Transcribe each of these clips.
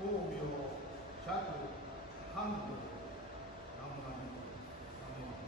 5秒弱半秒何もない何もない。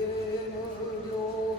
예, 무료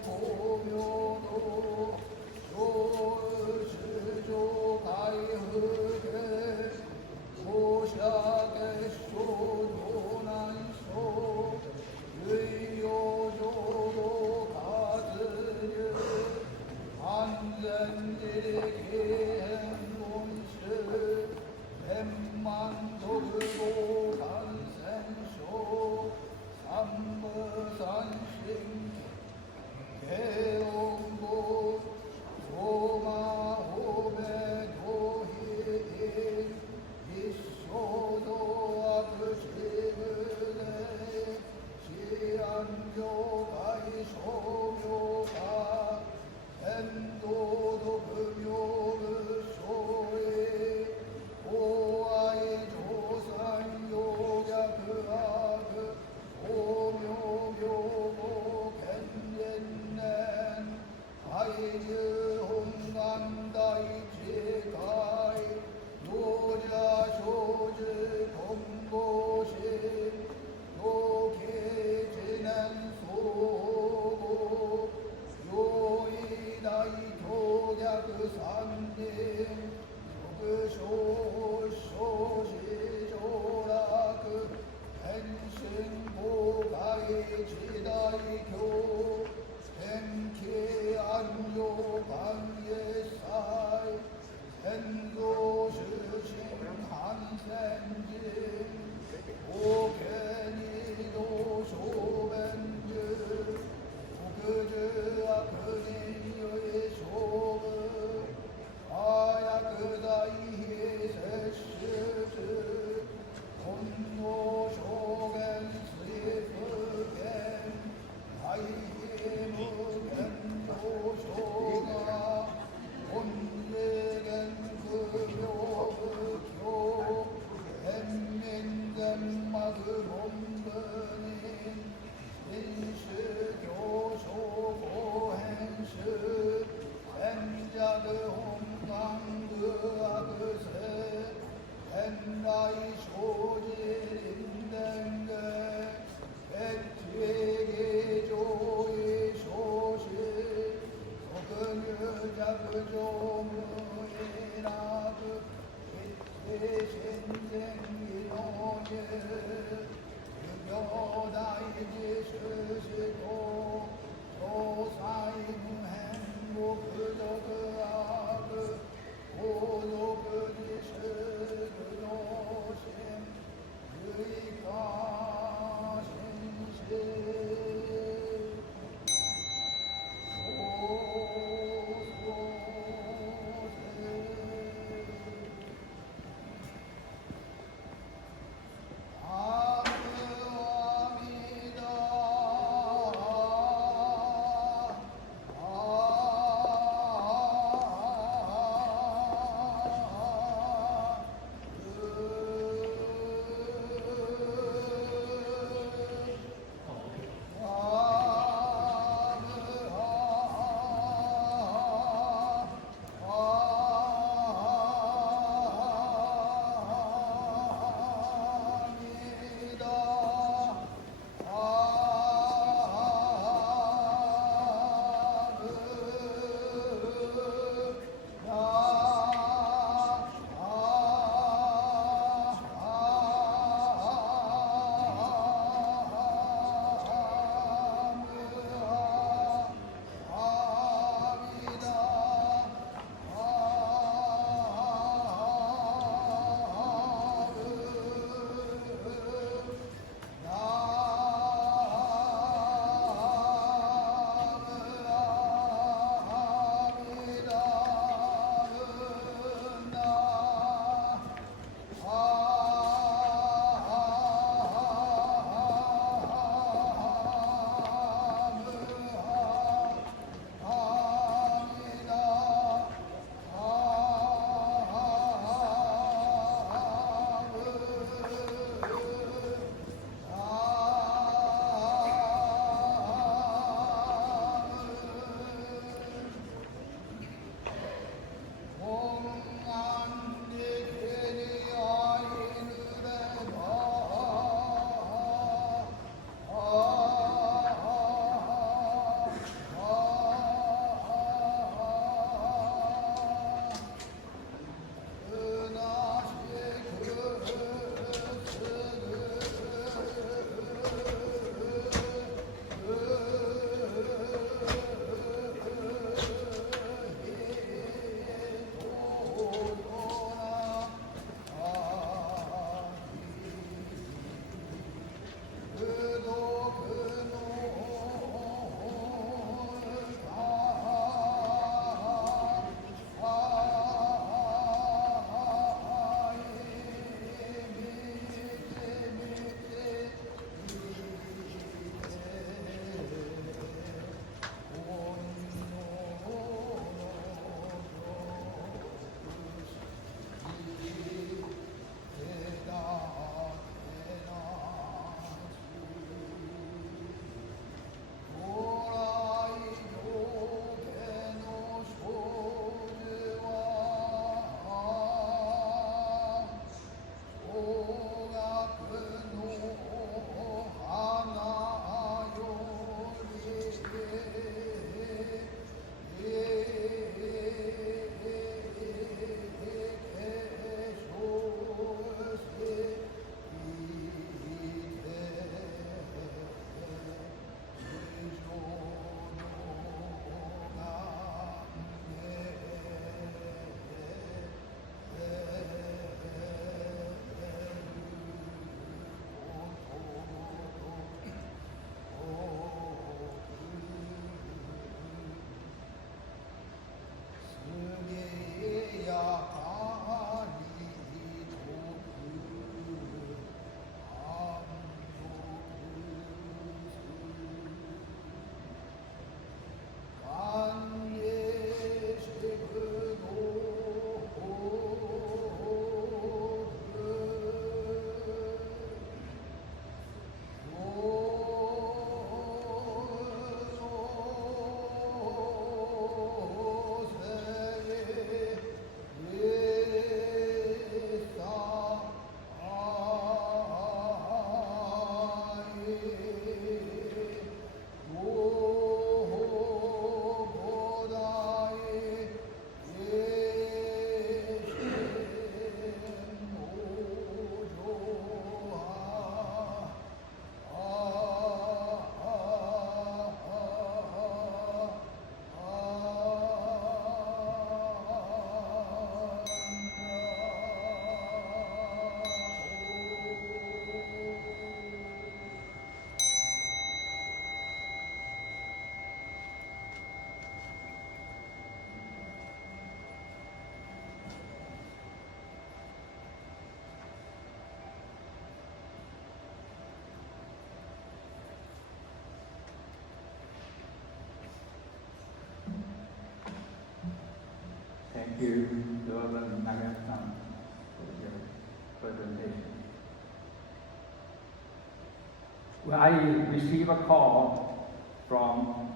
when I received a call from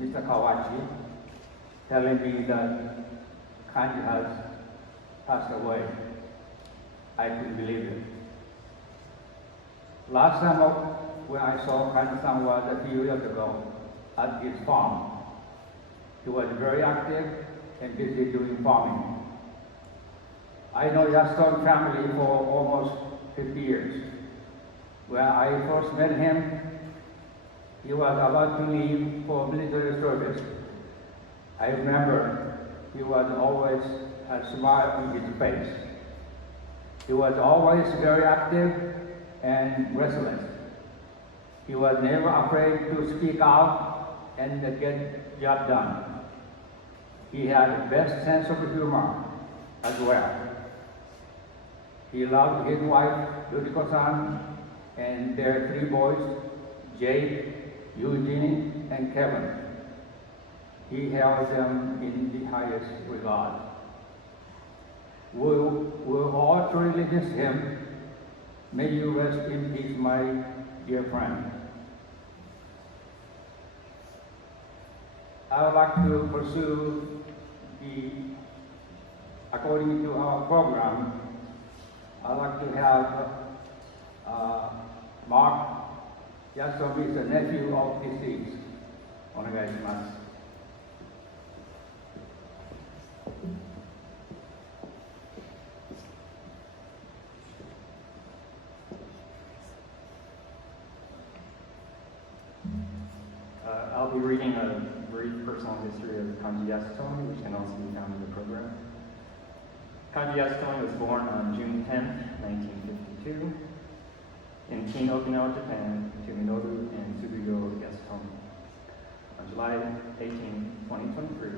Mr. Kawachi telling me that Kanji has passed away, I couldn't believe it. Last time when I saw Kanji-san was a few years ago at his farm. He was very active and busy doing farming. I know Yasutomi family for almost 50 years. When I first met him, he was about to leave for military service. I remember he was always a smile on his face. He was always very active and restless. He was never afraid to speak out and get job done. He had the best sense of humor as well. He loved his wife, Yuriko-san, and their 3 boys, Jake, Eugene, and Kevin. He held them in the highest regard. We'll all truly miss him. May you rest in peace, my dear friend. I would like to pursue according to our program, I'd like to have Mark Yasutomi is the nephew of deceased. Onegaishimasu. I'll be reading a brief personal history of Kanji Yasutomi, which can also be found in the program. Kanji Yasutomi was born on June 10, 1952, in Kin, Okinawa, Japan, to Minoru and Tsuguyo Yasutomi. On July 18, 2023,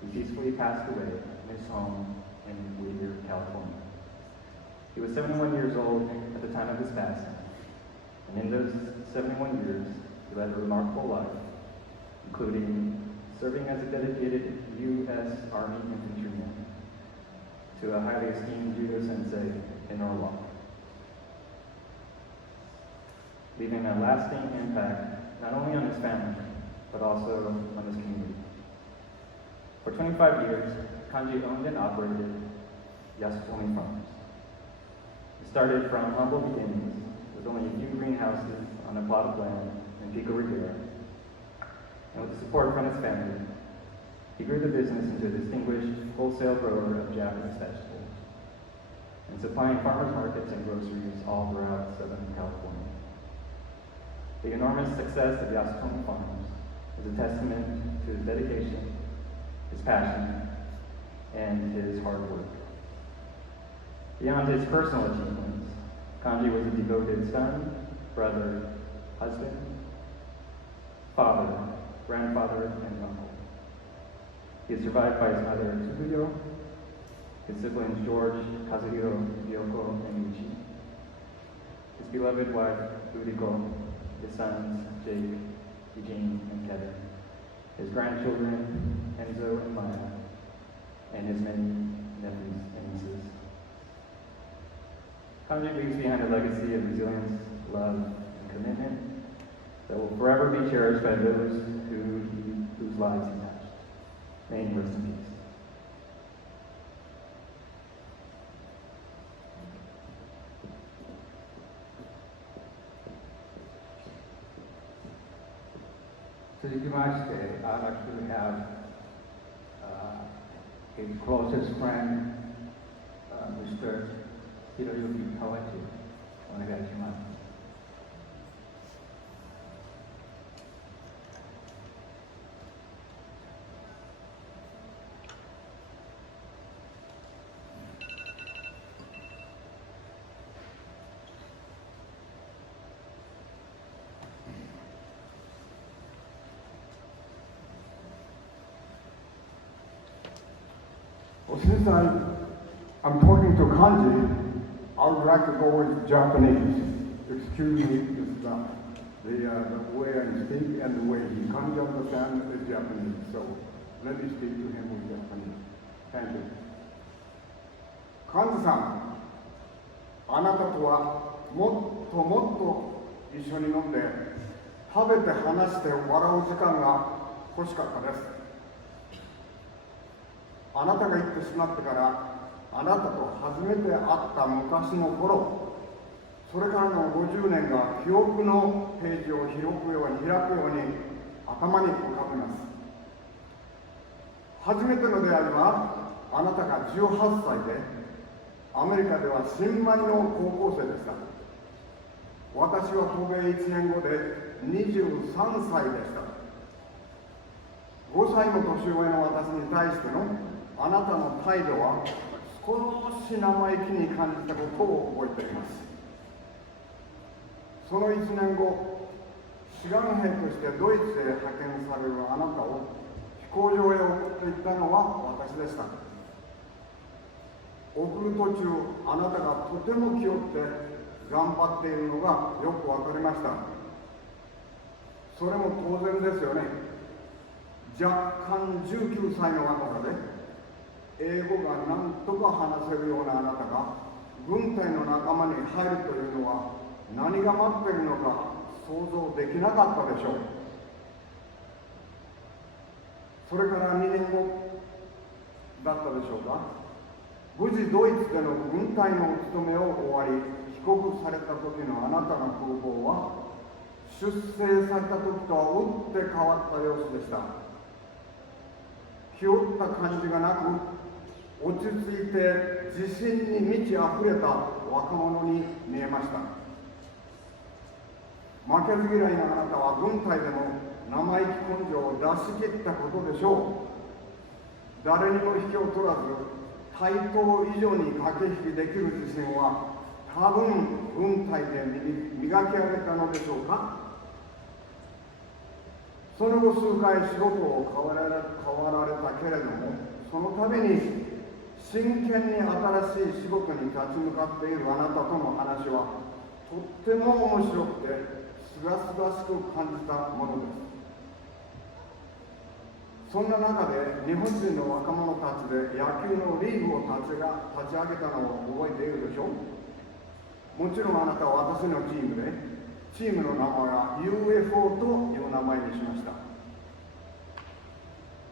he peacefully passed away in his home in Whittier, California. He was 71 years old at the time of his passing, and in those 71 years, he led a remarkable life, including serving as a dedicated U.S. Army infantryman to a highly esteemed judo sensei in NORWALK, leaving a lasting impact not only on his family, but also on his community. For 25 years, Kanji owned and operated Yasutomi Farms. It started from humble beginnings with only a few greenhouses on a plot of land in Pico Rivera. And with the support from his family, he grew the business into a distinguished wholesale grower of Japanese vegetables and supplying farmers markets and groceries all throughout Southern California. The enormous success of Yasutomi Farms is a testament to his dedication, his passion, and his hard work. Beyond his personal achievements, Kanji was a devoted son, brother, husband, father, grandfather, and uncle. He is survived by his mother, Tsuguyo, his siblings, George, Kazuhiro, Yoko, and Yuichi, his beloved wife, Uriko, his sons, Jake, Eugene, and Kevin, his grandchildren, Enzo and Maya, and his many nephews and nieces. Kanji leaves behind a legacy of resilience, love, and commitment that will forever be cherished by those whose lives he touched. May he rest in peace. I'd like to have his closest friend, Mr. Hiroyuki Kawachi. Onegaishimasu. Well, since I'm talking to Kanji, I would like to go with Japanese. Excuse me, the way I speak and the way he can't understand the Japanese. So let me speak to him in Japanese. Thank you. Kanji-san, あなたとはもっともっと一緒に飲んで食べて話して笑う時間が欲しかったです。あなたが行ってしまってからあなたと初めて会った昔の頃、それからの50年が記憶のページを開くように頭に浮かびます。初めての出会いはあなたが18歳でアメリカでは新米の高校生でした。私は渡米1年後で23歳でした。5歳も年上の私に対してのあなたの態度は少し生意気に感じたことを覚えています。その1年後、志願兵としてドイツへ派遣されるあなたを飛行場へ送っていったのは私でした。送る途中、あなたがとても気負って頑張っているのがよくわかりました。それも当然ですよね。若干19歳の若さで英語が何とか話せるようなあなたが軍隊の仲間に入るというのは何が待っているのか想像できなかったでしょう。それから2年後だったでしょうか。無事ドイツでの軍隊のお勤めを終わり帰国された時のあなたの風貌は出征された時とは打って変わった様子でした。気負った感じがなく落ち着いて自信に満ち溢れた若者に見えました。負けず嫌いなあなたは軍隊でも生意気根性を出し切ったことでしょう。誰にも引けを取らず対等以上に駆け引きできる自信は多分軍隊で磨き上げたのでしょうか。その後数回仕事を変わられたけれども、その度に真剣に新しい仕事に立ち向かっているあなたとの話はとっても面白くてすがすがしく感じたものです。そんな中で日本人の若者たちで野球のリーグを立ち上げたのを覚えているでしょう。もちろんあなたは私のチームでチームの名前は UFO という名前にしました。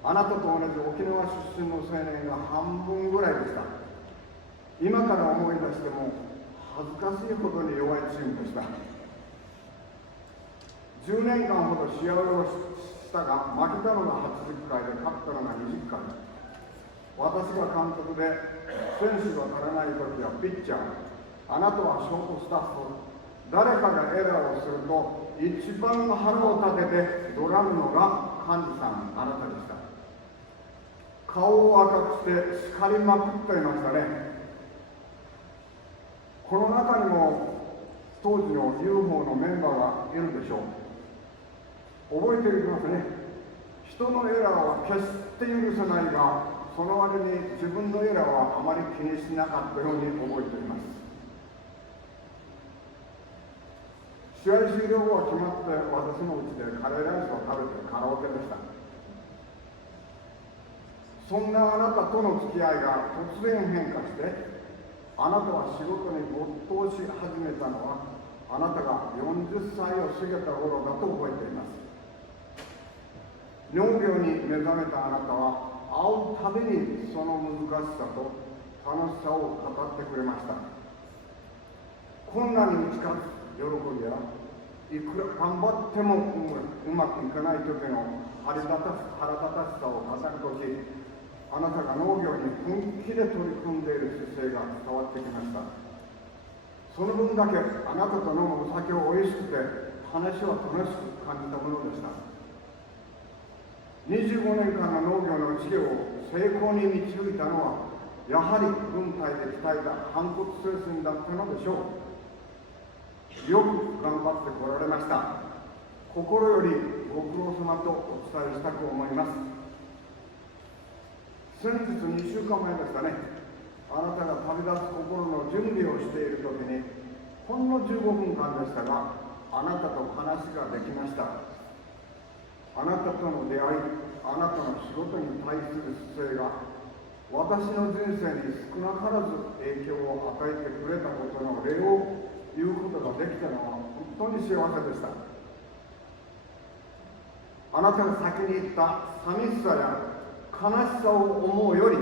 あなたと同じ沖縄出身の青年が半分ぐらいでした。今から思い出しても恥ずかしいほどに弱いチームでした。10年間ほど試合をしたが負けたのが80回で勝ったのが20回。私が監督で選手が足らない時はピッチャー、あなたはショートスタッフ、誰かがエラーをすると一番腹を立てて怒鳴るのが幹事さん、あなたでした。顔を赤くして叱りまくっていましたね。この中にも当時の UFO のメンバーがいるでしょう。覚えていますね。人のエラーは決して許せないが、その割に自分のエラーはあまり気にしなかったように覚えています。試合終了後は決まって私の家でカレーライスを食べてカラオケでした。そんなあなたとの付き合いが突然変化して、あなたは仕事に没頭し始めたのはあなたが40歳を過ぎた頃だと覚えています。農業に目覚めたあなたは会うたびにその難しさと楽しさを語ってくれました。困難に打ち勝つ喜びや、いくら頑張ってもうまくいかない時の腹立たしさを語るとき、あなたが農業に本気で取り組んでいる姿勢が伝わってきました。その分だけあなたと飲むお酒をおいしくて話は楽しく感じたものでした。25年間の農業の知恵を成功に導いたのはやはり軍隊で鍛えた反骨精神だったのでしょう。よく頑張ってこられました。心よりご苦労様とお伝えしたく思います。先日2週間前でしたね。あなたが旅立つ心の準備をしている時にほんの15分間でしたが、あなたと話ができました。あなたとの出会い、あなたの仕事に対する姿勢が私の人生に少なからず影響を与えてくれたことの礼を言うことができたのは本当に幸せでした。あなたが先に言った寂しさや悲しさを思うより、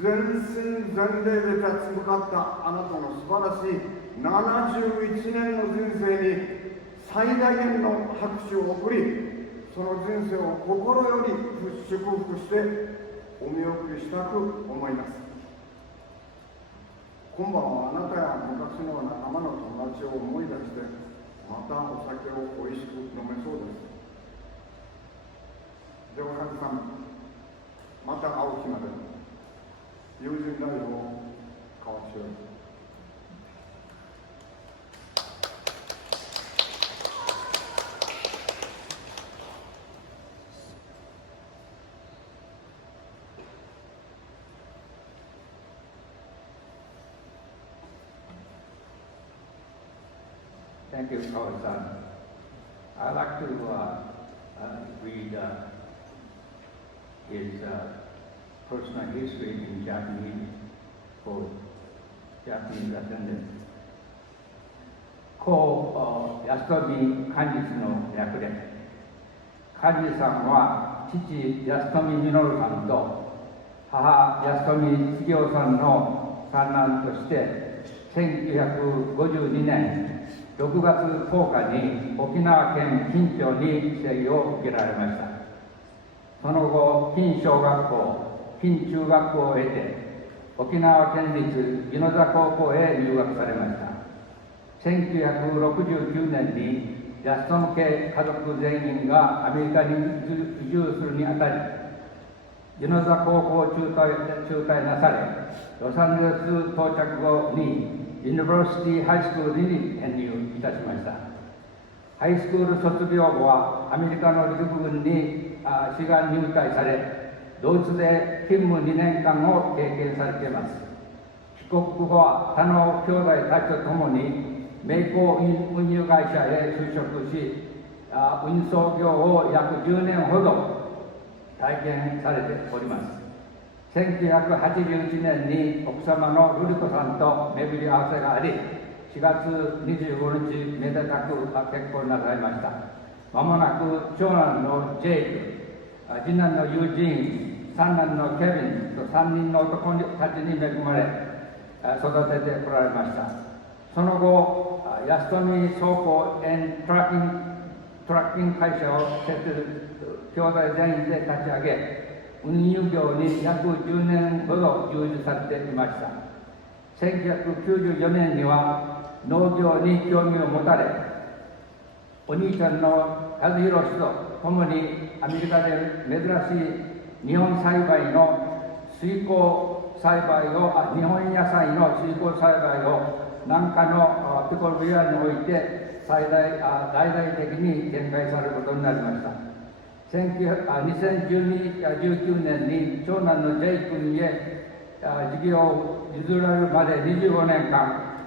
全身全霊で立ち向かったあなたの素晴らしい71年の人生に最大限の拍手を送り、その人生を心より祝福してお見送りしたく思います。今晩はあなたや昔の生の友達を思い出して、またお酒をおいしく飲めそうです。では神様、また会う日まで友人代表を交わしよう。Thank you, Kawa-san. I'd like to read his personal history in Japanese for Japanese attendants. 高安富寛治の略で、寛治さんは父安富実さんと母安富杉雄さんの三男として1952年6月10日に沖縄県金武に生を受けられました。その後、金小学校、金中学校を経て、沖縄県立宜野座高校へ入学されました。1969年に安富家家族全員がアメリカに移住するにあたり、宜野座高校を中退なされ、ロサンゼルス到着後にユニバーシティハイスクールに編入いたしました。ハイスクール卒業後はアメリカの陸軍に志願入隊され、ドイツで勤務2年間を経験されています。帰国後は他の兄弟たちと共に名工運輸会社へ就職し、運送業を約10年ほど体験されております。1981年に奥様の瑠璃子さんと巡り合わせがあり、4月25日めでたく結婚なさいました。まもなく長男のジェイク、次男のユージーン、三男のケビンと3人の男たちに恵まれ育ててこられました。その後、安富倉庫トラッキング会社を設立、兄弟全員で立ち上げ、運輸業に約10年ほど従事されていました。1994年には農業に興味を持たれ、お兄ちゃんの和弘氏と共にアメリカで珍しい日本栽培の水耕栽培を、日本野菜の水耕栽培を南下のピコルビアにおいて大々的に展開されることになりました。2019年に長男のジェイ君へ事業を譲られるまで25年間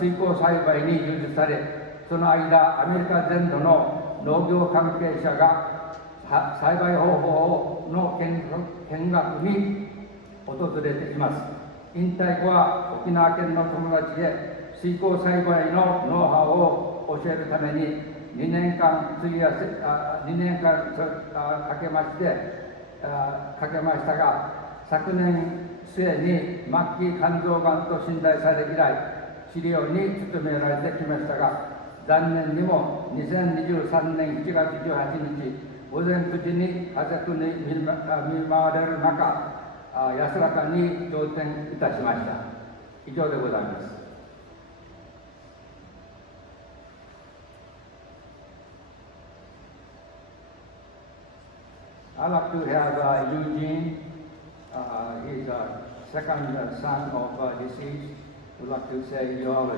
水耕栽培に従事され、その間アメリカ全土の農業関係者が栽培方法の見学に訪れています。引退後は沖縄県の友達へ水耕栽培のノウハウを教えるために2年間かけましたが、昨年末に末期肝臓がんと診断され以来、治療に努められてきましたが、残念にも2023年7月18日午前9時に家族に見舞われる中、安らかに昇天いたしました。以上でございます。I'd like to have Eugene, he's a second son of deceased, would like to say eulogy.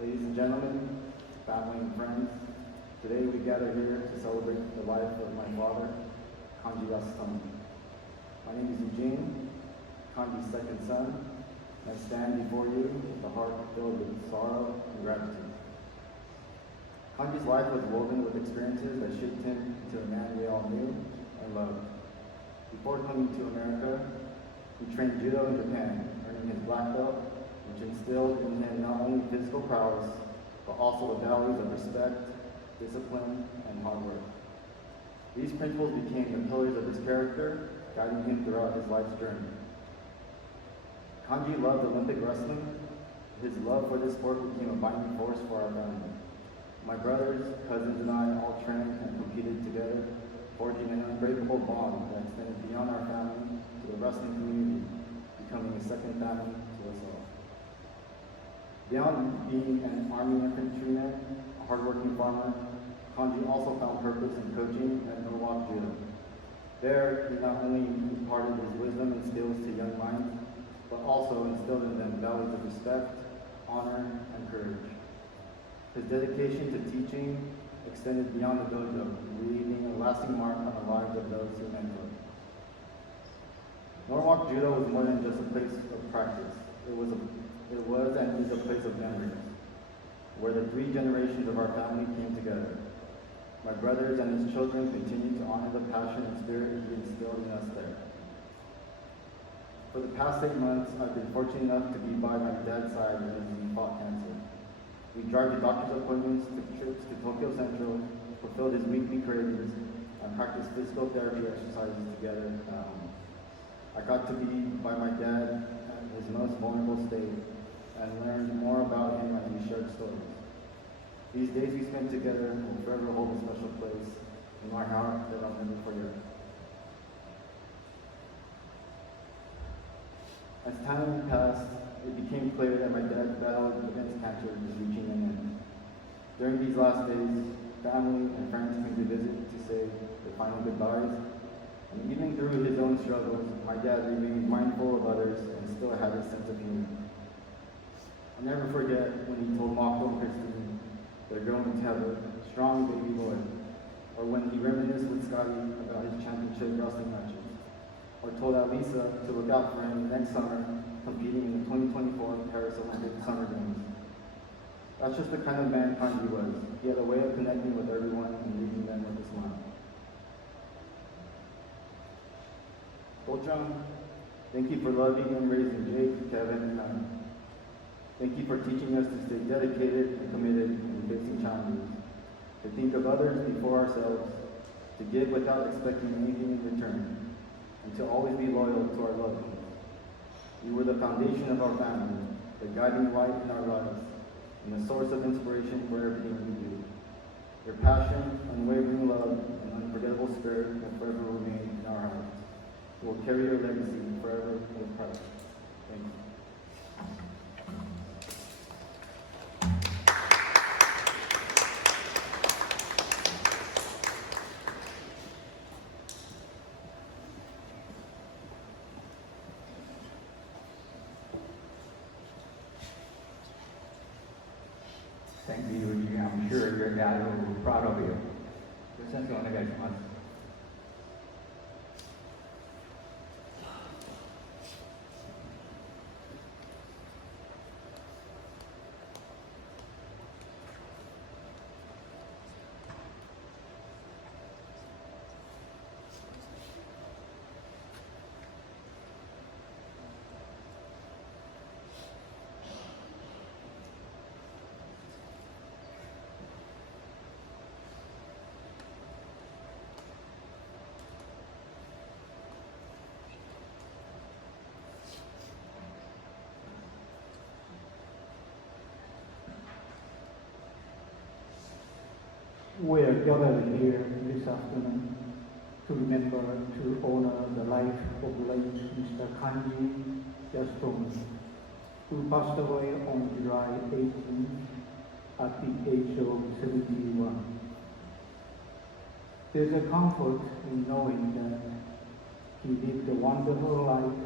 Ladies and gentlemen, family and friends, today we gather here to celebrate the life of my father, Kanji Yasutomi. My name is Eugene, Kanji's second son, I stand before you with a heart filled with sorrow and gratitude. Kanji's life was woven with experiences that shaped him into a man we all knew and loved. Before coming to America, he trained judo in Japan, earning his black belt, which instilled in him not only physical prowess, but also the values of respect, discipline, and hard work. These principles became the pillars of his character, guiding him throughout his life's journey. Kanji loved Olympic wrestling. His love for this sport became a binding force for our family. My brothers, cousins, and I all trained and competed together, forging an unbreakable bond that extended beyond our family to the wrestling community, becoming a second family to us all. Beyond being an Army infantryman, a hardworking farmer, Kanji also found purpose in coaching at NORWAK JUDO. There, he not only imparted his wisdom and skills to young minds, but also instilled in them values of respect, honor, and courage. His dedication to teaching extended beyond the dojo, leaving a lasting mark on the lives of those who mentored. NORWAK JUDO was more than just a place of practice. It was and is a place of memories, where the three generations of our family came together. My brothers and his children continue to honor the passion and spirit he instilled in us there. For the past 8 months, I've been fortunate enough to be by my dad's side as he fought cancer. We drive to doctor's appointments, took trips to Tokyo Central, fulfilled his weekly cravings, and practiced physical therapy exercises together at home. I got to be by my dad at his most vulnerable state and learned more about him as we shared stories. These days we spent together will forever hold a special place in my heart that I'll never forget. As time passed, it became clear that my dad's battle against cancer was reaching an end. During these last days, family and friends came to visit to say their final goodbyes, and even through his own struggles, my dad remained mindful of others and still had a sense of humor. I'll never forget when he told Mako and Christine they're going to have a strong baby boy, or when he reminisced with Scotty about his championship wrestling matches, or told Alisa to look out for him next summer competing in the 2024 Paris Olympic Summer Games. That's just the kind of man Kanji was. He had a way of connecting with everyone and leaving them with a smile. Bochum, thank you for loving and raising Jake, Kevin, and I. Thank you for teaching us to stay dedicated and committed in facing challenges, to think of others before ourselves, to give without expecting anything in return, and to always be loyal to our loved ones. You were the foundation of our family, the guiding light in our lives, and the source of inspiration for everything we do. Your passion, unwavering love, and unforgettable spirit will forever remain in our hearts. We will carry your legacy forever with pride. Thank you. Thank you, Yuji. I'm sure your dad will be proud of you. ご先生お願いします。We are gathered here this afternoon to remember and to honor the life of late Mr. Kanji Yasutomi, who passed away on July 18th at the age of 71. There's a comfort in knowing that he lived a wonderful life,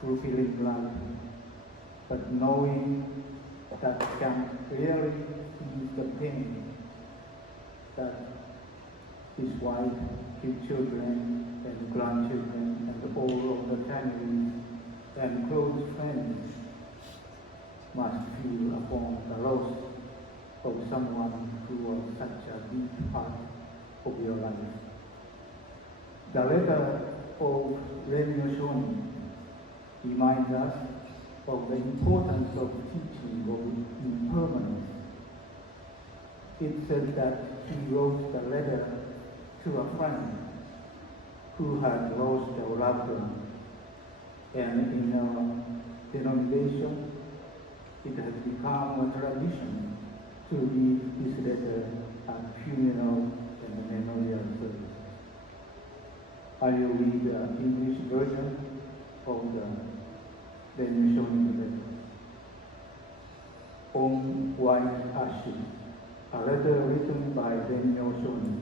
fulfilling life, but knowing that can really ease the pain that his wife, his children, and grandchildren, and all of the family and close friends must feel upon the loss of someone who was such a deep part of your life. The letter of Shoni reminds us of the importance of teaching of impermanence. It says that he wrote the letter to a friend who had lost a loved one, and in our denomination, it has become a tradition to read this letter at funeral and memorial service. I will read the English version of the Shoni letter. On white ashes, a letter written by Shoni.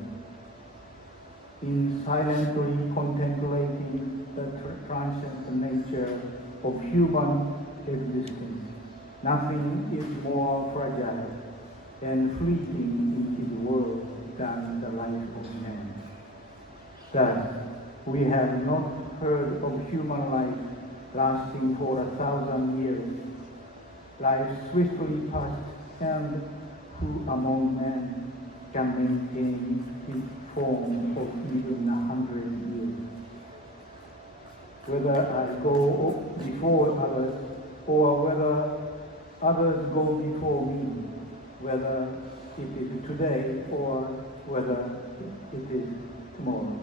In silently contemplating the transcendent nature of human existence, nothing is more fragile and fleeting in his world than the life of man. Thus, we have not heard of human life lasting for 1,000 years. Life swiftly passed, and who among men can maintain its form of even 100 years? Whether I go before others, or whether others go before me, whether it is today or whether it is tomorrow,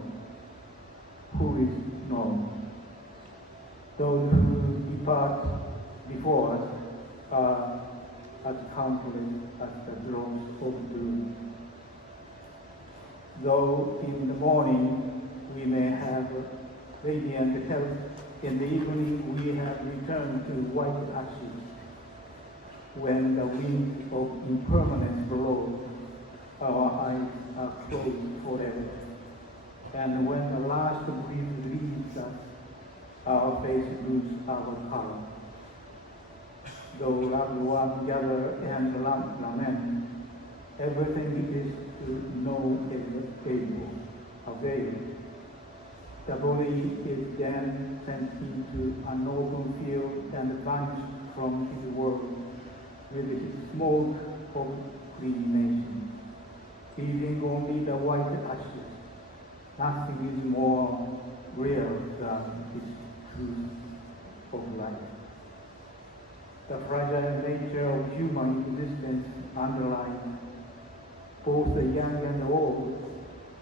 who is known? Those who depart before us are as countless as the drops of dew. Though in the morning we may have radiant health, in the evening we have returned to white ashes. When the wind of impermanence blows, our eyes are closed forever. And when the last breeze leaves us, our face loses our color. Though loved one gather and lament, everything is to no avail. The body is then sent into an open field and vanished from his world with his smoke of cremation, leaving only the white ashes. Nothing is more real than his truth of life. The fragile nature of human existence underlies both the young and the old,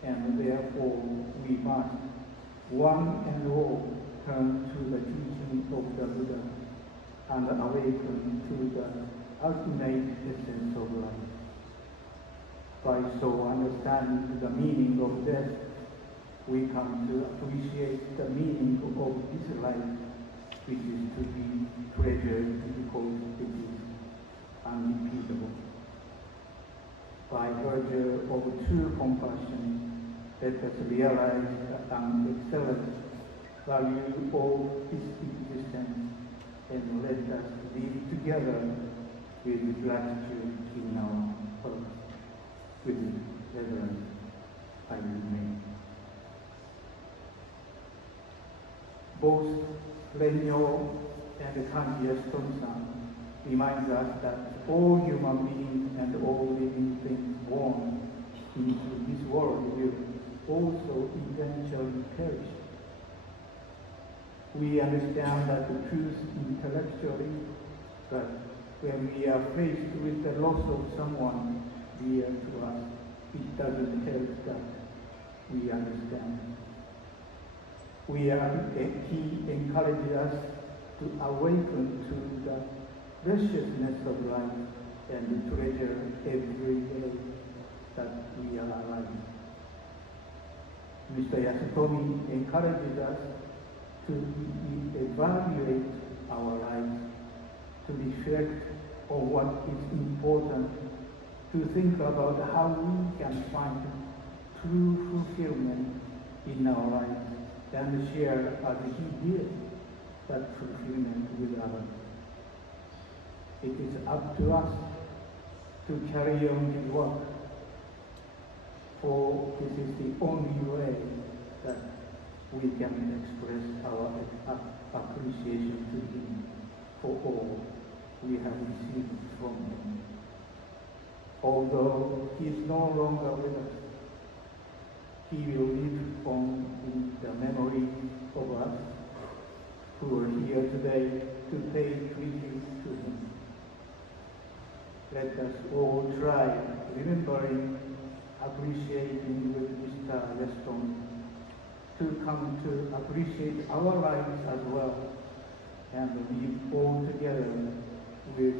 and therefore we must, one and all, turn to the teaching of the Buddha and awaken to the ultimate essence of life. By so understanding the meaning of death, we come to appreciate the meaning of this life, which is to be treasured because it is unrepeatable. By virtue of true compassion, let us realize the excellent value of this existence, and let us live together with gratitude in our hearts. With reverence, I remain. Both Renyo and Kanji Yasutomi reminds us that all human beings and all living things born into this world will also eventually perish. We understand that the truth intellectually, but when we are faced with the loss of someone dear to us, it doesn't help that we understand. He encourages us to awaken to the preciousness of life and treasure every day that we are alive. Mr. Yasutomi encourages us to evaluate our lives, to reflect on what is important, to think about how we can find true fulfillment in our lives and share as he did that fulfillment with others. It is up to us to carry on his work, for this is the only way that we can express our appreciation to him for all we have received from him. Although he is no longer with us, he will live on in the memory of us who are here today to pay tribute to him. Let us all try remembering, appreciating with Mr. Yasutomi to come to appreciate our lives as well and live all together with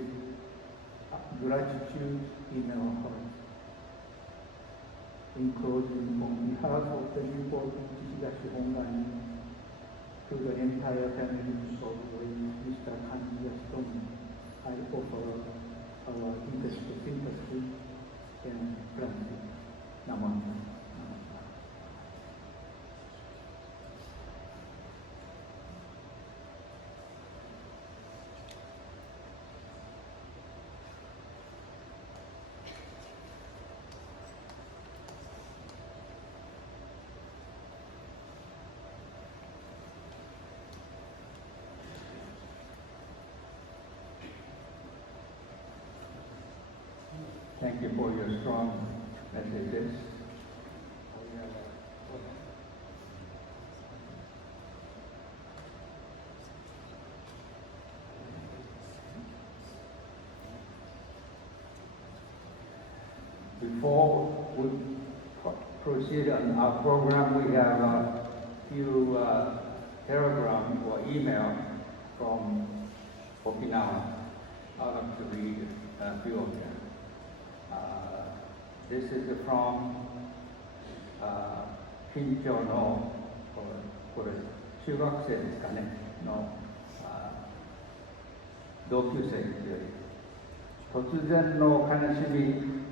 gratitude in our hearts. In closing, on behalf of the Newport Kishigashi Hongan, to the entire family of Mr. Kanji Yasutomi, I offer our deepest sympathy and gratitude. Namaste. Thank you for your strong messages. Before we proceed on our program, we have a few telegram or email from Okinawa. I'd like to read a few of them. This is from 近所のこれ中学生ですかねの同級生より突然の悲しみ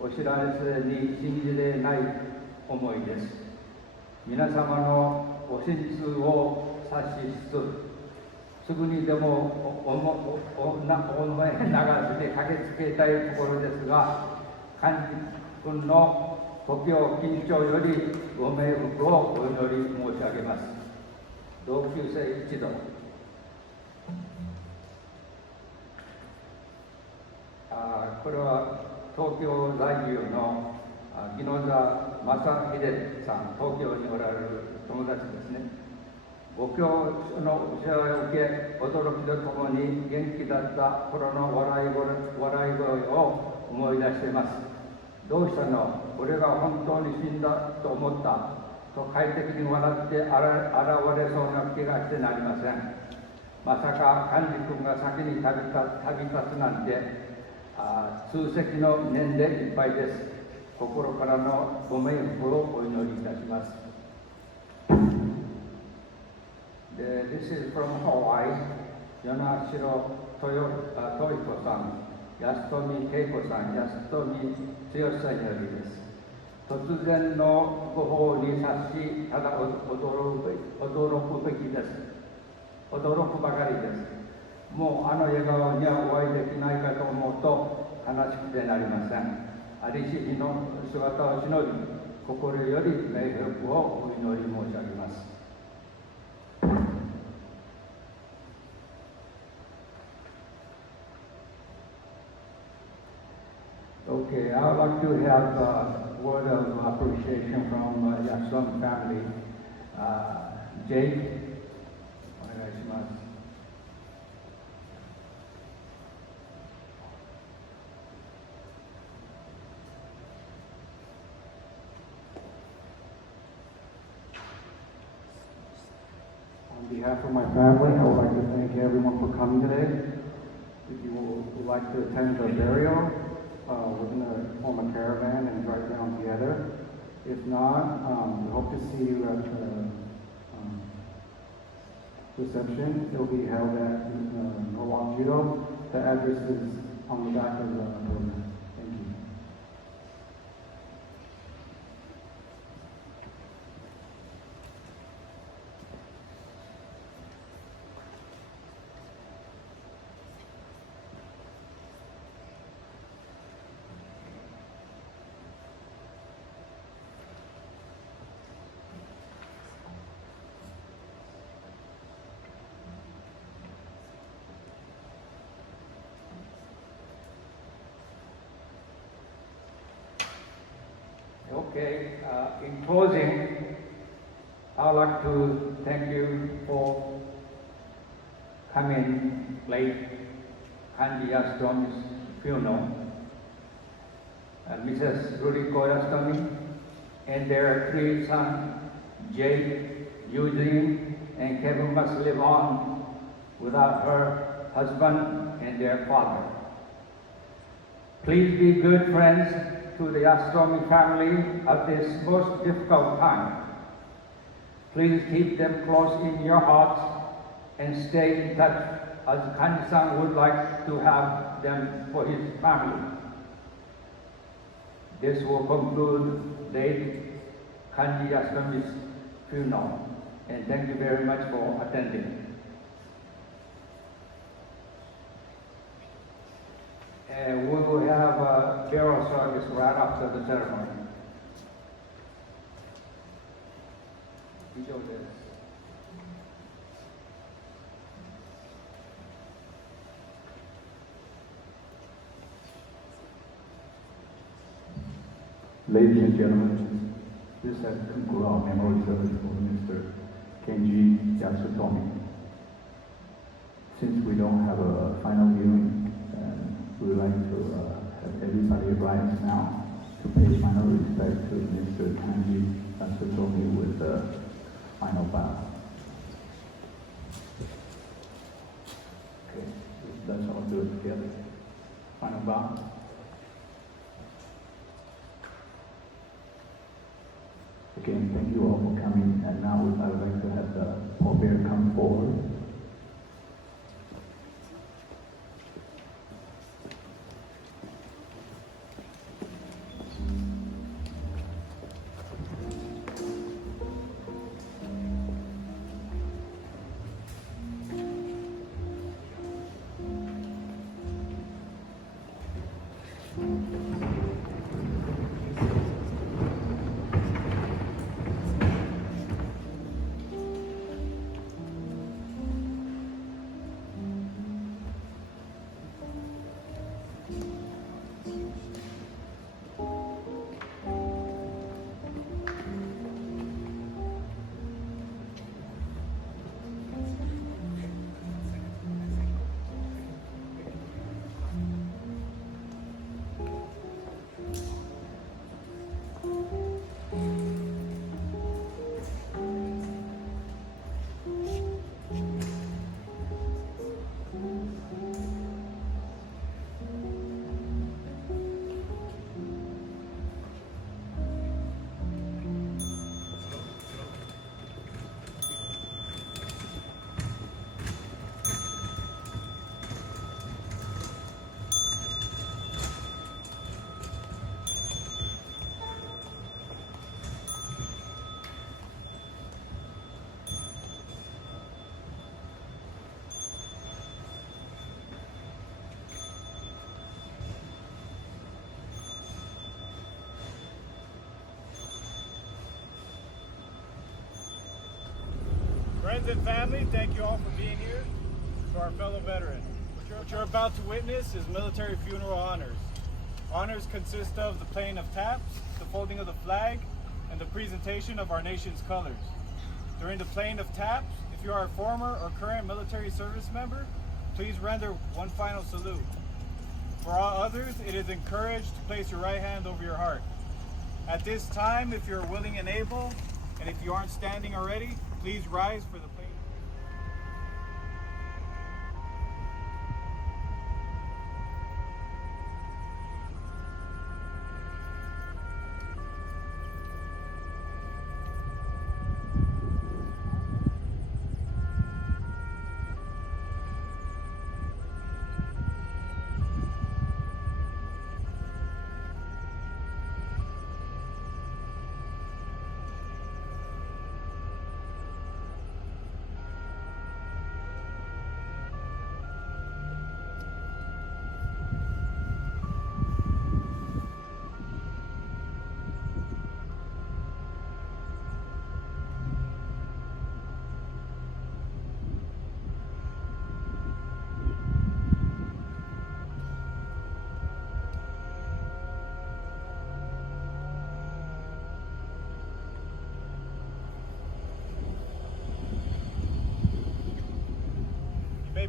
お知らせに信じれない思いです。皆様のご心痛を察しつつすぐにでも思い流して駆けつけたいところですが、寛治君の故郷近所よりご冥福をお祈り申し上げます。同級生一同。これは東京在住の宜野座正秀さん、東京におられる友達ですね。ご教の教えを受け、驚きとともに元気だった頃の笑い声を思い出しています。どうしたの？俺が本当に死んだと思った。と快適に笑って現れそうな気がしてなりません。まさか寛治君が先に旅立つなんて、通積の念でいっぱいです。心からのご冥福をお祈りいたします。This is from Hawaii, 与那城豊彦さん、安富恵子さん、安富剛さんよりです。突然のご報に察し、ただ驚くべきです。驚くばかりです。もうあの笑顔にはお会いできないかと思うと悲しくてなりません。ありし日の姿を忍び、心より冥福をお祈り申し上げます。Okay, I would like to have a word of appreciation from Yasutomi family. Jake, お願いします。On behalf of my family, I would like to thank everyone for coming today. If you would like to attend the burial, we're going to form a caravan and drive down together. If not, we hope to see you at the reception. It will be held at NORWALK JUDO. The address is on the back of the program. Thank you. Okay, in closing, I'd like to thank you for coming late Kanji Yasutomi's funeral. Mrs. Ruriko Yasutomi and their three sons, Jake, Eugene, and Kevin must live on without her husband and their father. Please be good friends to the Yasutomi family at this most difficult time. Please keep them close in your hearts and stay in touch as Kanji-san would like to have them for his family. This will conclude late Kanji Yasutomi's funeral, and thank you very much for attending. And we will have a burial service right after the ceremony. Ladies and gentlemen, this has concluded our memory service for Mr. Kanji Yasutomi. Since we don't have a final viewing, we would like to have everybody rise now to pay final respect to Mr. Kanji Yasutomi with the final bow. Okay, let's all do it together. Final bow. Again, thank you all for coming, and now I would like to have the pallbearer come forward. Friends and family, thank you all for being here. To our fellow veterans, what you're about to witness is military funeral honors. Honors consist of the playing of taps, the folding of the flag, and the presentation of our nation's colors. During the playing of taps, if you are a former or current military service member, please render one final salute. For all others, it is encouraged to place your right hand over your heart. At this time, if you're willing and able, and if you aren't standing already, please rise for the playing.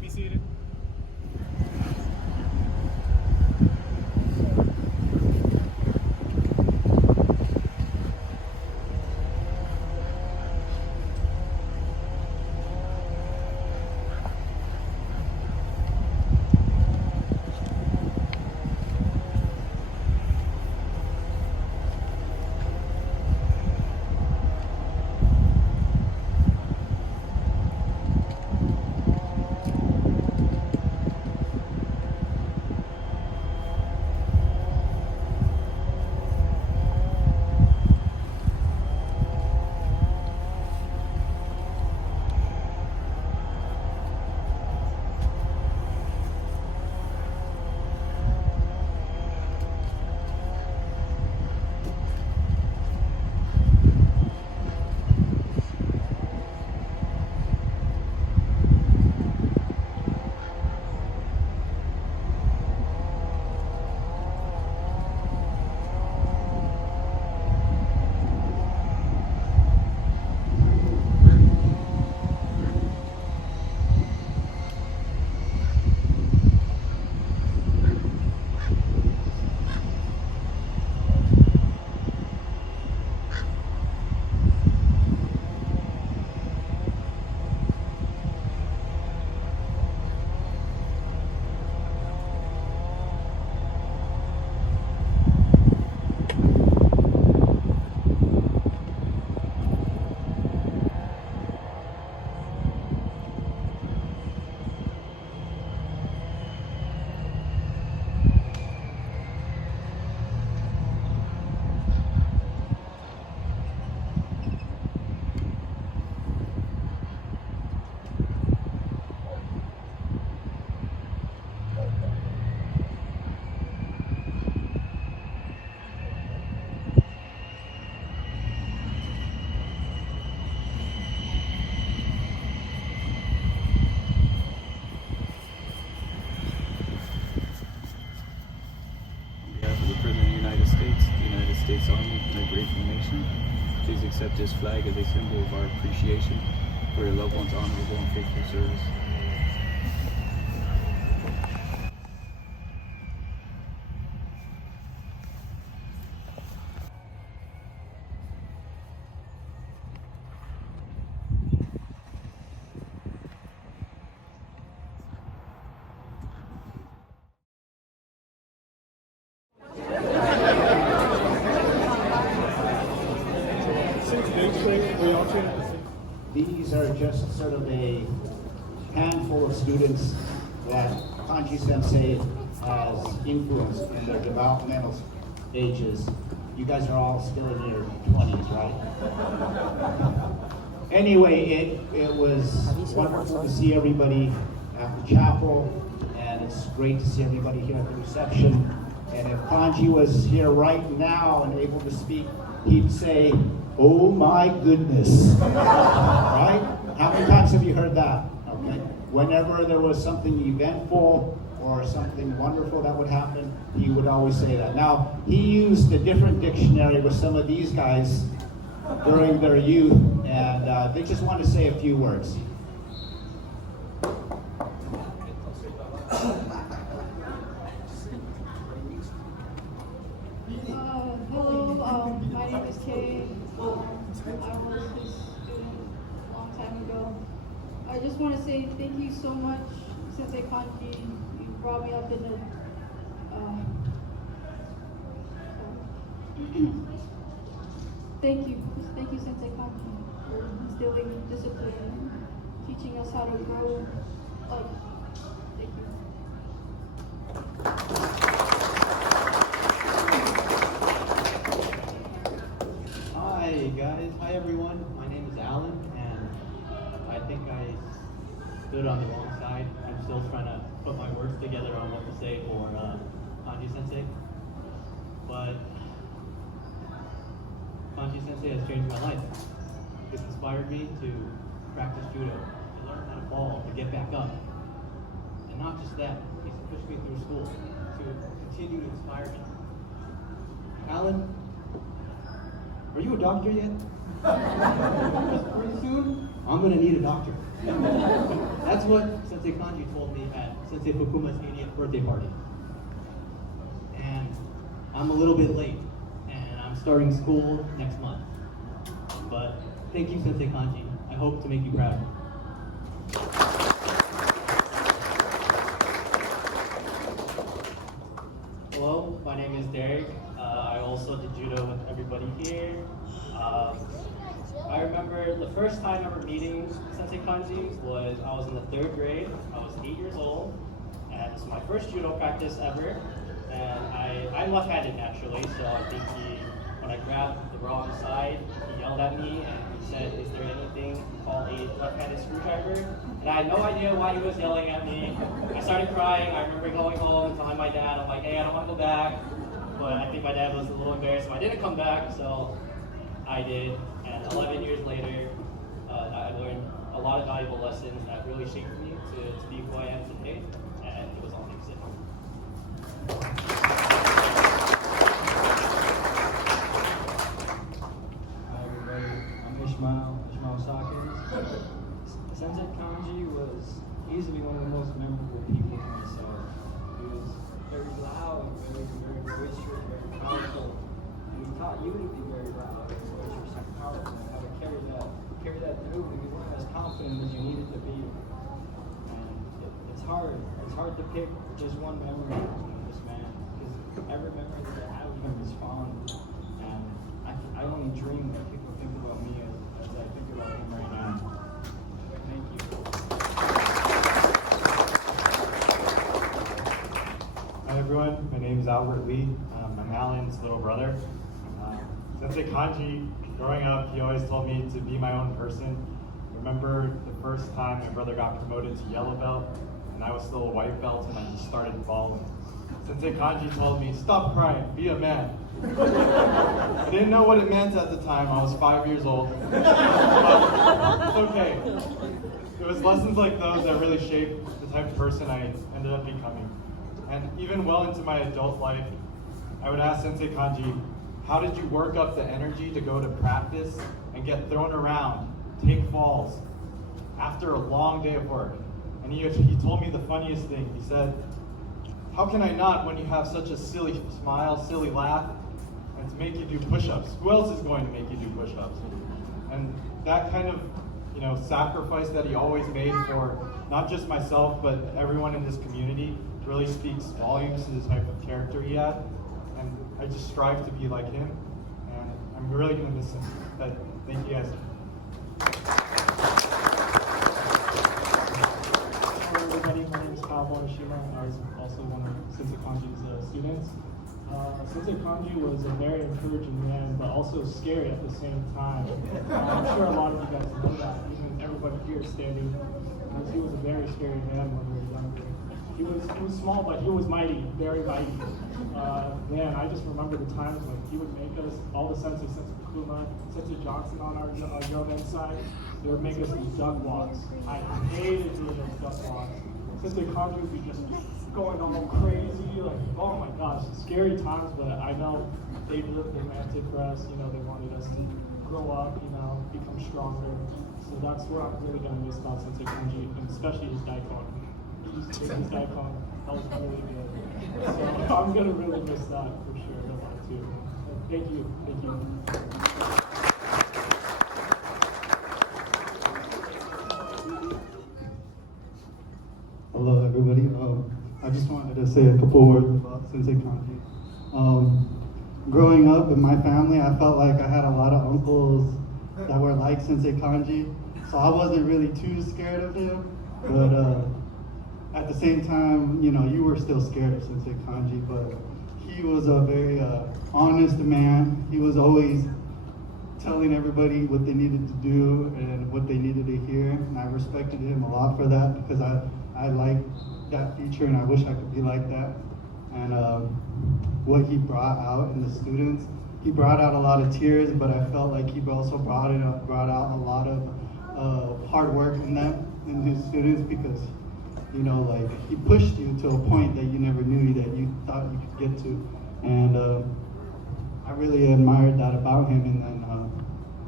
be seated. States Army and a grateful nation. Please accept this flag as a symbol of our appreciation for your loved ones' honorable and faithful service. These are just sort of a handful of students that Kanji Sensei has influenced in their developmental ages. You guys are all still in your 20s, right? Anyway, it was wonderful to see everybody at the chapel, and it's great to see everybody here at the reception. And if Kanji was here right now and able to speak, he'd say, "Oh my goodness," right? How many times have you heard that? Okay. Whenever there was something eventful or something wonderful that would happen, he would always say that. Now, he used a different dictionary with some of these guys during their youth, and they just want to say a few words. Hello, my name is Kay. I was his student a long time ago. I just want to say thank you so much, Sensei Kanji. You brought me up in the thank you, Sensei Kanji, for instilling discipline and teaching us how to grow up. Thank you. Hi guys, hi everyone. My name is Alan, and I think I stood on the wrong side. I'm still trying to put my words together on what to say for Kanji Sensei. But Kanji Sensei has changed my life. It's inspired me to practice judo, to learn how to fall, to get back up. And not just that, he's pushed me through school to continue to inspire me. Alan, are you a doctor yet? Because pretty soon, I'm gonna need a doctor. That's what Sensei Kanji told me at Sensei Fukuma's 80th birthday party. And I'm a little bit late, and I'm starting school next month. But thank you, Sensei Kanji. I hope to make you proud. Hello, my name is Derek. I also did judo with everybody here. I remember the first time ever meeting Sensei Kanji was I was in the 3rd grade. I was 8 years old, and this was my first judo practice ever. And I'm left-handed naturally, so I think when I grabbed the wrong side, he yelled at me and he said, "Is there anything called a left-handed screwdriver?" And I had no idea why he was yelling at me. I started crying. I remember going home and telling my dad, I'm like, "Hey, I don't want to go back." But I think my dad was a little embarrassed, so I didn't come back, so I did. And 11 years later, I learned a lot of valuable lessons that really shaped me to be who I am today, and it was all thanks to him. Hi everybody, I'm Ishmael Sakis. Sensei Kanji was easily one of the most memorable people to myself. He was very loud, very boisterous, very powerful. And he taught you to be very loud, very boisterous and powerful, and how to carry that through, and you weren't as confident as you needed to be. And it's hard to pick just one memory from this man, because every memory that I have of him is fond. And I only dream that people think about me as I think about him right now. Thank you. Hi everyone, my name is Albert Lee. I'm Alan's little brother. Sensei Kanji, growing up, he always told me to be my own person. I remember the first time my brother got promoted to yellow belt, and I was still a white belt, and I just started bawling. Sensei Kanji told me, "Stop crying, be a man." I didn't know what it meant at the time. I was 5 years old. But it's okay. It was lessons like those that really shaped the type of person I ended up becoming. And even well into my adult life, I would ask Sensei Kanji, how did you work up the energy to go to practice and get thrown around, take falls, after a long day of work? And he told me the funniest thing. He said, "How can I not when you have such a silly smile, silly laugh, and to make you do push-ups? Who else is going to make you do push-ups?" And that kind of, sacrifice that he always made for not just myself, but everyone in this community really speaks volumes to the type of character he had. And I just strive to be like him, and I'm really gonna miss him. But thank you guys. Hello everybody, my name is Kyle Bonashima, and I was also one of Sensei Kanji's students. Sensei Kanji was a very encouraging man, but also scary at the same time. I'm sure a lot of you guys know that, even everybody here standing, because he was a very scary man when we were younger. He was small, but he was mighty, very mighty. Man, I just remember the times when he would make us, all the Sensei Fukuma, Sensei Johnson on our Yomen side, they would make us do duck walks. I hated doing those duck walks. Sensei Kanji would be just going all crazy, like, oh my gosh, scary times, but I know they meant it for us, they wanted us to grow up, become stronger. So that's what I'm really gonna miss about Sensei Kanji, and especially his daikon. He used to take his daikon, that was really good. So I'm gonna really miss that for sure, a lot too. Thank you. Hello everybody. I just wanted to say a couple words about Sensei Kanji. Growing up in my family, I felt like I had a lot of uncles that were like Sensei Kanji, so I wasn't really too scared of him, but at the same time, you were still scared of Sensei Kanji, but he was a very honest man. He was always telling everybody what they needed to do and what they needed to hear, and I respected him a lot for that, because I liked that feature and I wish I could be like that. And what he brought out in the students, he brought out a lot of tears, but I felt like he also brought out a lot of hard work in them, in his students, because he pushed you to a point that you never knew that you thought you could get to. And I really admired that about him. And then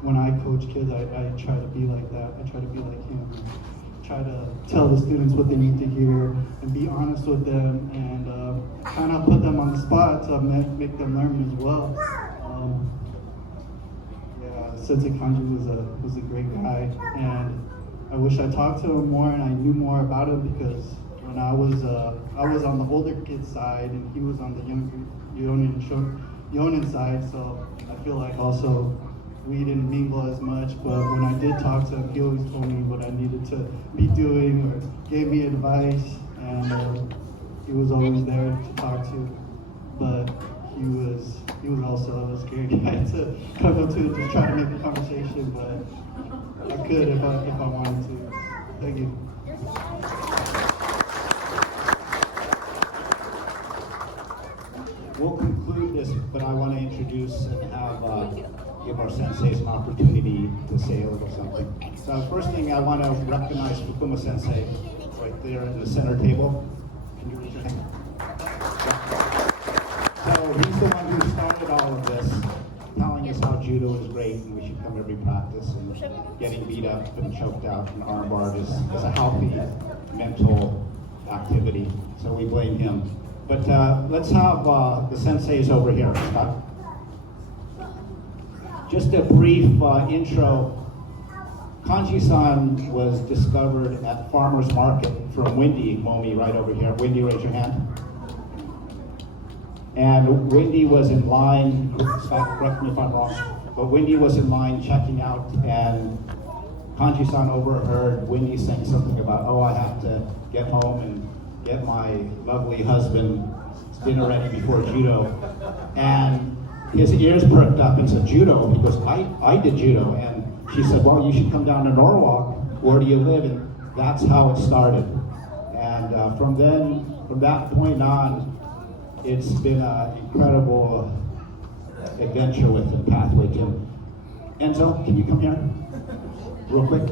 when I coach kids, I try to be like that. I try to be like him. Try to tell the students what they need to hear and be honest with them and kind of put them on the spot to make them learn as well. Sensei Kanji was a great guy, and I wish I talked to him more and I knew more about him, because when I was on the older kid side and he was on the younger Yonin side, so I feel like also we didn't mingle as much, but when I did talk to him, he always told me what I needed to be doing or gave me advice, and he was always there to talk to. But he was also a scary guy to come up to just try to make a conversation, but I could if I wanted to. Thank you. We'll conclude this, but I want to introduce and have give our senseis an opportunity to say a little something. So first thing, I want to recognize Fukuma Sensei right there in the center table. Can you raise your hand? So he's the one who started all of this, telling us how judo is great and we should come every practice, and getting beat up and choked out and armbarred is a healthy mental activity. So we blame him. But let's have the senseis over here, Scott. Just a brief intro. Kanji-san was discovered at Farmer's Market from Wendy Momi right over here. Wendy, raise your hand. And Wendy was in line, Scott, correct me if I'm wrong, but Wendy was in line checking out, and Kanji-san overheard Wendy saying something about, oh, I have to get home and get my lovely husband's dinner ready before judo. And his ears perked up and said, judo? He goes, I did judo. And she said, well, you should come down to Norwalk. Where do you live? And that's how it started. And from that point on, it's been an incredible adventure with the pathway to. Enzo, can you come here real quick?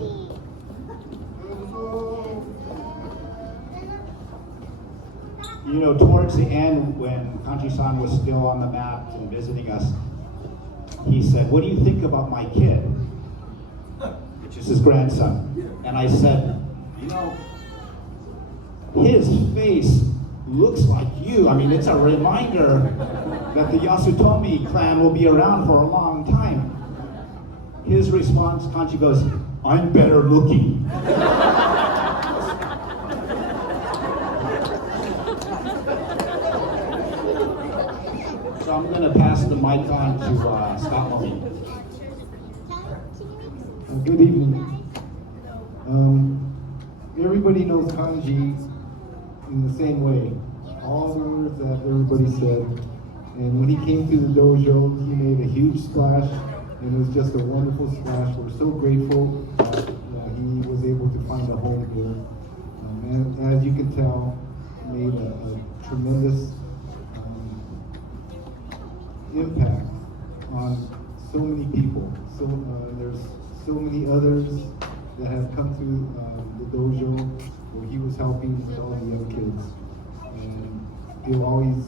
You know, towards the end, when Kanji-san was still on the mat and visiting us, he said, what do you think about my kid? Which is his grandson. And I said, you know, his face looks like you. I mean, it's a reminder that the Yasutomi clan will be around for a long time. His response, Kanji goes, I'm better looking. So I'm going to pass the mic on to Scott Momi. Good evening. Everybody knows Kanji in the same way. All the words that everybody said. And when he came to the dojo, he made a huge splash, and it was just a wonderful splash. We're so grateful that he was able to find a home here. And as you can tell, made a tremendous impact on so many people. So there's so many others that have come through the dojo where he was helping all the other kids. And he'll always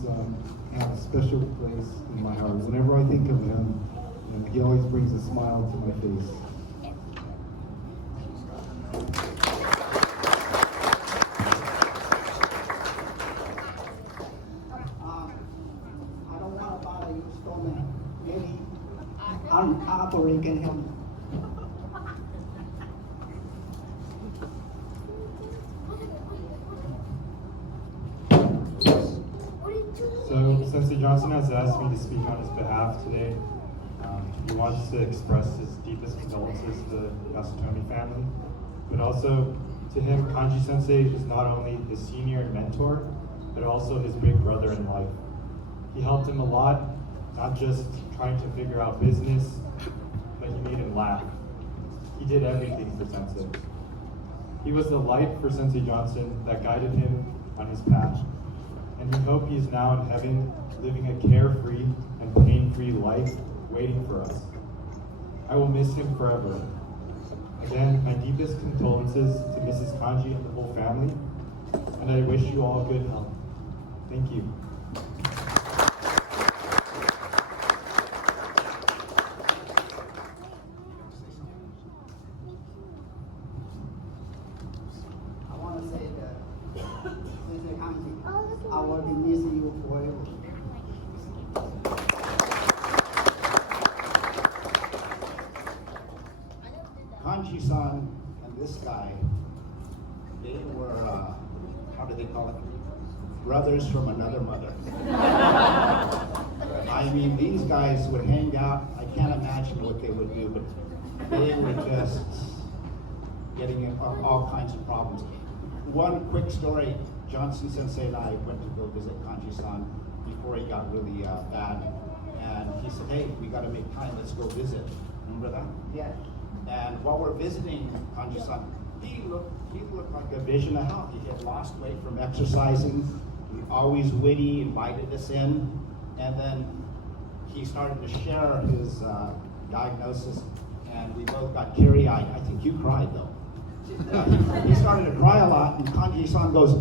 have a special place in my heart. Whenever I think of him, he always brings a smile to my face. I don't want to bother you, Stoneman. Maybe our operator can help me. So, Sensei Johnson has asked me to speak on his behalf today. He wants to express his deepest condolences to the Yasutomi family, but also to him, Kanji Sensei is not only his senior and mentor, but also his big brother in life. He helped him a lot, not just trying to figure out business, but he made him laugh. He did everything for Sensei. He was the light for Sensei Johnson that guided him on his path. And we hope he is now in heaven, living a carefree and pain-free life waiting for us. I will miss him forever. Again, my deepest condolences to Mrs. Kanji and the whole family, and I wish you all good health. Thank you. I will be missing you forever. Kanji-san and this guy, they were, how do they call it? Brothers from another mother. I mean, these guys would hang out. I can't imagine what they would do, but they were just getting in all kinds of problems. One quick story, Johnson Sensei and I went to go visit Kanji-san before he got really bad. And he said, hey, we got to make time, let's go visit. Remember that? Yeah. And while we're visiting Kanji-san, he looked like a vision of health. He had lost weight from exercising. He always witty, invited us in. And then he started to share his diagnosis, and we both got teary-eyed. I think you cried, though. He started to cry a lot, and Kanji-san goes,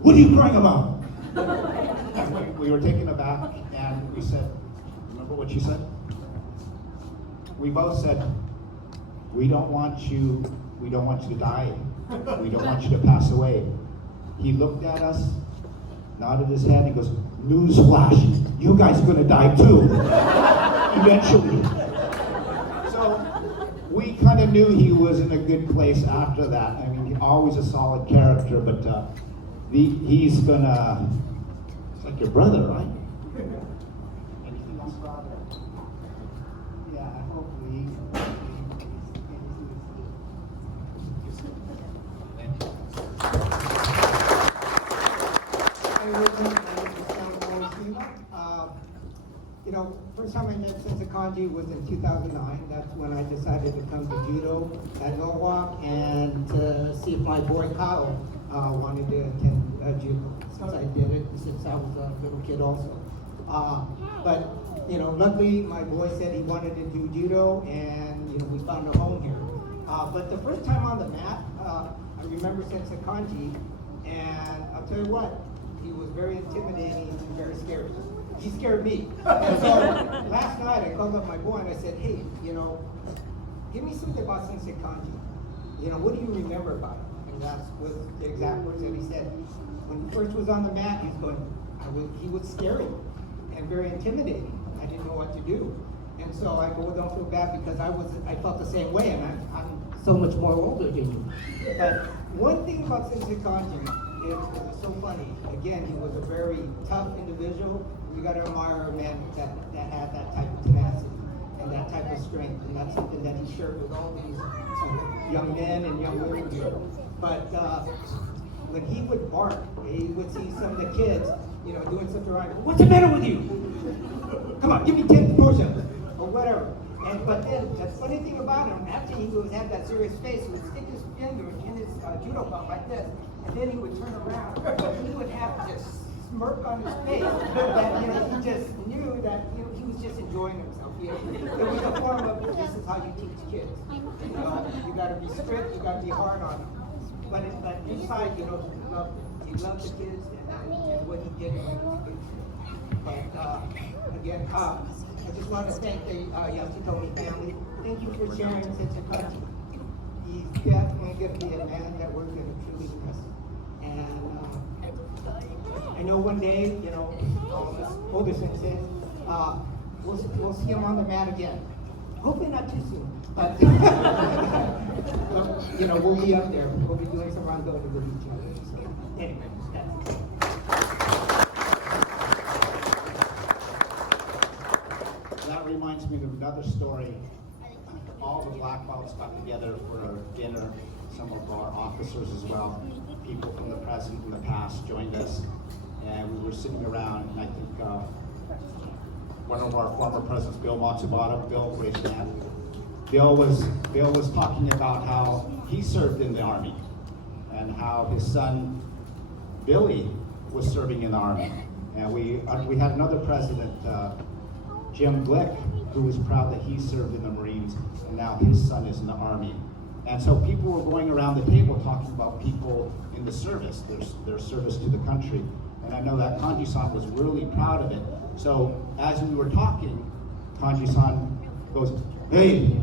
what are you crying about? And we were taken aback, and we said, remember what you said? We both said, we don't want you to die. We don't want you to pass away. He looked at us, nodded his head, and goes, newsflash, you guys are gonna die too, eventually. So we kind of knew he was in a good place after that. I mean, always a solid character, but he's gonna, it's like your brother, right? Anything else? Yeah, I hope we you know, first time I met Sensei Kanji was in 2009. That's when I decided to come to Judo at NORWALK and to see if my boy Kyle wanted to attend Judo, since I did it, since I was a little kid also. But, you know, luckily my boy said he wanted to do Judo, and, you know, we found a home here. But the first time on the mat, I remember Sensei Kanji, and I'll tell you what, he was very intimidating and very scary. He scared me. And so last night I called up my boy and I said, hey, you know, give me something about Sensei Kanji. You know, what do you remember about him? And that's was the exact words that he said. When he first was on the mat, he was scary and very intimidating. I didn't know what to do. And so I go, don't feel bad, because I felt the same way, and I'm so much more older than you. But one thing about Sensei Kanji, it was so funny. Again, he was a very tough individual. You got to admire a man that had that type of tenacity and that type of strength, and that's something that he shared with all these young men and young women here. But when he would bark, he would see some of the kids, you know, doing something right. What's the matter with you? Come on, give me 10 push-ups or whatever. But then the funny thing about him, after he would have that serious face, he would stick his finger in his judo belt like this, and then he would turn around. He would have this smirk on his face that, you know, he just knew that, you know, he was just enjoying himself. It was a form of, this is how you teach kids. You know, you got to be strict, you got to be hard on them. But inside, you know, he loved the kids and what he did. But again, I just want to thank the Yasutomi family. Thank you for sharing Sensei Kanji. He's definitely going to be a man that we're going to truly miss. And I know one day, you know, older sensei, we'll see him on the mat again. Hopefully not too soon, but you know, we'll be up there. We'll be doing some round building with each other. So anyway, that's it. That reminds me of another story. All the black belts got together for dinner. Some of our officers as well. People from the present and the past joined us, and we were sitting around, and I think one of our former presidents, Bill Matsubara, Bill raised his hand. Bill was talking about how he served in the Army, and how his son, Billy, was serving in the Army. And we had another president, Jim Glick, who was proud that he served in the Marines, and now his son is in the Army. And so people were going around the table talking about people in the service, their service to the country. And I know that Kanji-san was really proud of it. So as we were talking, Kanji-san goes, hey,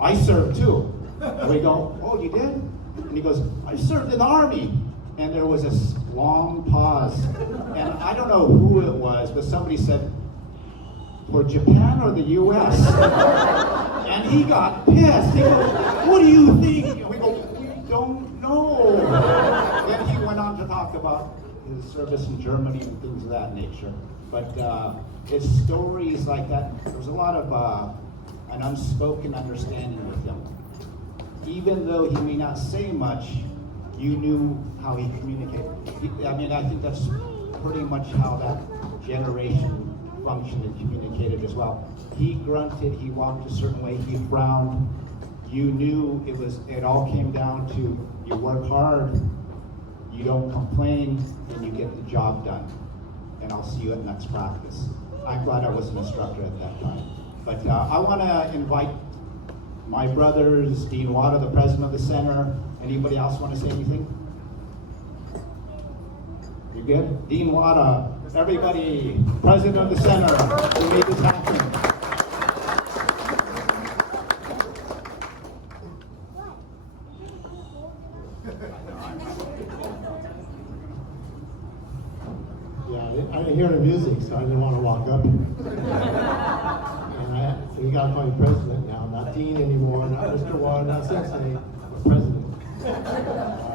I served too. And we go, oh, you did? And he goes, I served in the Army. And there was a long pause. And I don't know who it was, but somebody said, for Japan or the US? And he got pissed. He goes, what do you think? And we go, we don't know. Then he went on to talk about his service in Germany and things of that nature. But it's stories like that. There's a lot of an unspoken understanding with him. Even though he may not say much, you knew how he communicated. I mean, I think that's pretty much how that generation functioned and communicated as well. He grunted, he walked a certain way, he frowned. You knew it all came down to you work hard, you don't complain, and you get the job done. And I'll see you at next practice. I'm glad I was an instructor at that time. But I want to invite my brothers, Dean Wada, the president of the center. Anybody else want to say anything? You good? Dean Wada, everybody, president of the center, who made this happen. I didn't hear the music, so I didn't want to walk up here. And we got to call you president now, not Dean anymore, not Mr. Wada, not Sensei, but president.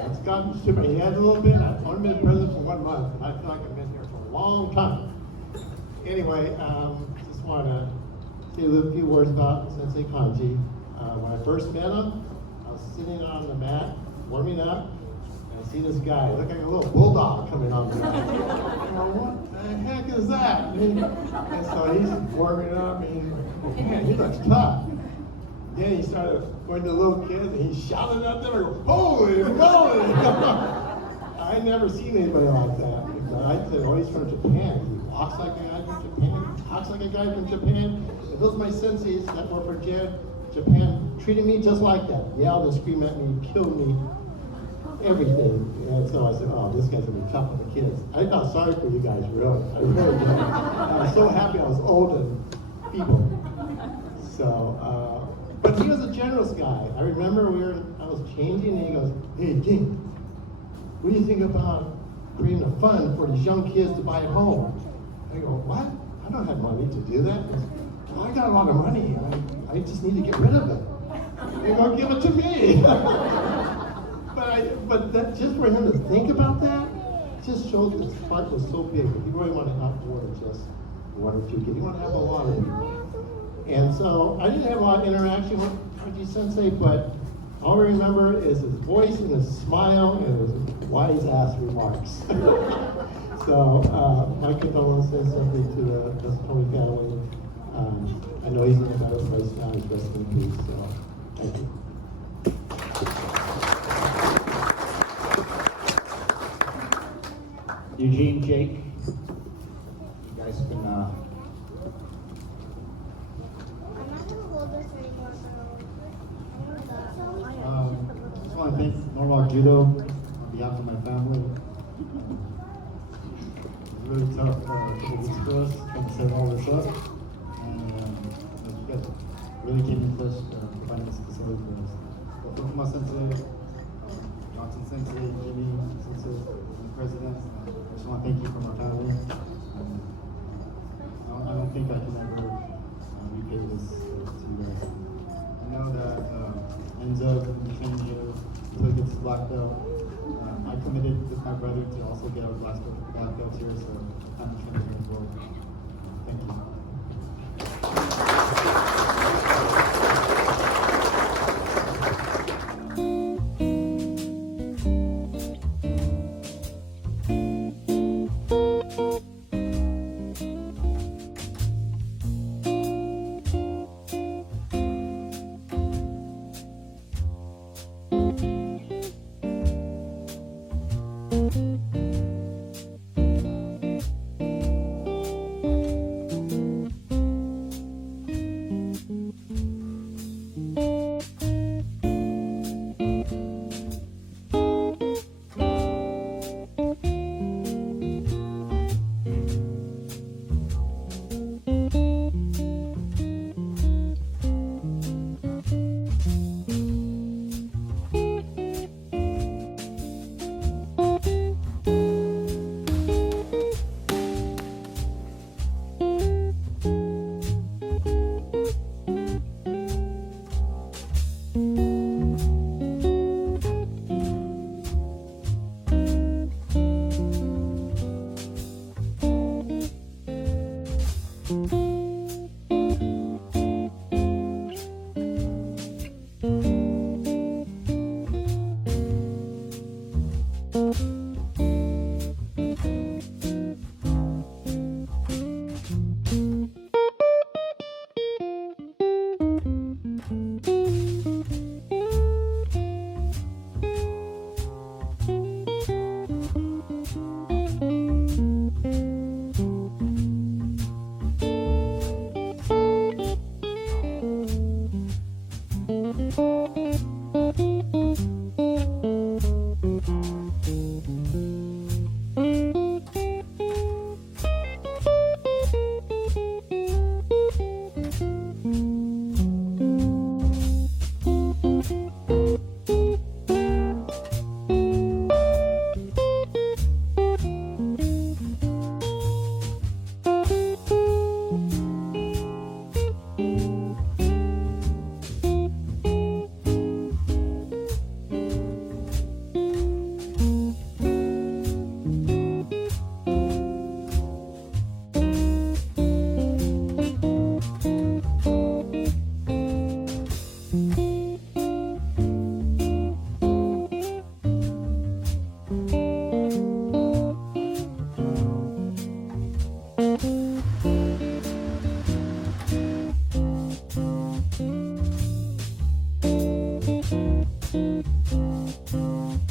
It's gotten to my head a little bit. I've only been president for 1 month, and I feel like I've been here for a long time. Anyway, just want to say a few words about Sensei Kanji. When I first met him, I was sitting on the mat, warming up, and I see this guy, look like a little bulldog coming on me. What the heck is that? And so he's warming up, and man, he looks tough. Then he started going to the little kids, and he's shouting at them, and holy moly! I never seen anybody like that. I said, oh, he's from Japan. He walks like a guy from Japan, he talks like a guy from Japan. And those are my senseis that were for Japan, treated me just like that. Yelled and screamed at me, killed me, everything. And so I said, oh, this guy's gonna be tough with the kids. I felt sorry for you guys, really. I really did. I was so happy I was old and feeble. So, but he was a generous guy. I remember I was changing, and he goes, hey, King, what do you think about creating a fund for these young kids to buy a home? I go, what? I don't have money to do that. He goes, well, I got a lot of money. I just need to get rid of it. They go, give it to me. But that, just for him to think about that, just shows his heart was so big. He really wanted to have more than just 1 or 2 kids. He wanted to have a lot of people. And so I didn't have a lot of interaction with Kanji Sensei, but all I remember is his voice and his smile and his wise-ass remarks. So my condolences simply to the Yasutomi family. I know he's in a better place now. He's resting in peace. So thank you. Eugene, Jake, you guys can just want to thank NORWALK Judo on behalf of my family. It was really tough couple weeks for us trying to set all this up. And you guys really came in close providing this facility for us. Well, Fukuma Sensei, Johnson Sensei, Jimmy Sensei, and the President, I just want to thank you for my family. I don't think I can ever repay this to you guys. I know that Enzo trained you to get this black belt. I committed with my brother to also get our black belt here, so I'm training here as well. Thank you.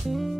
you.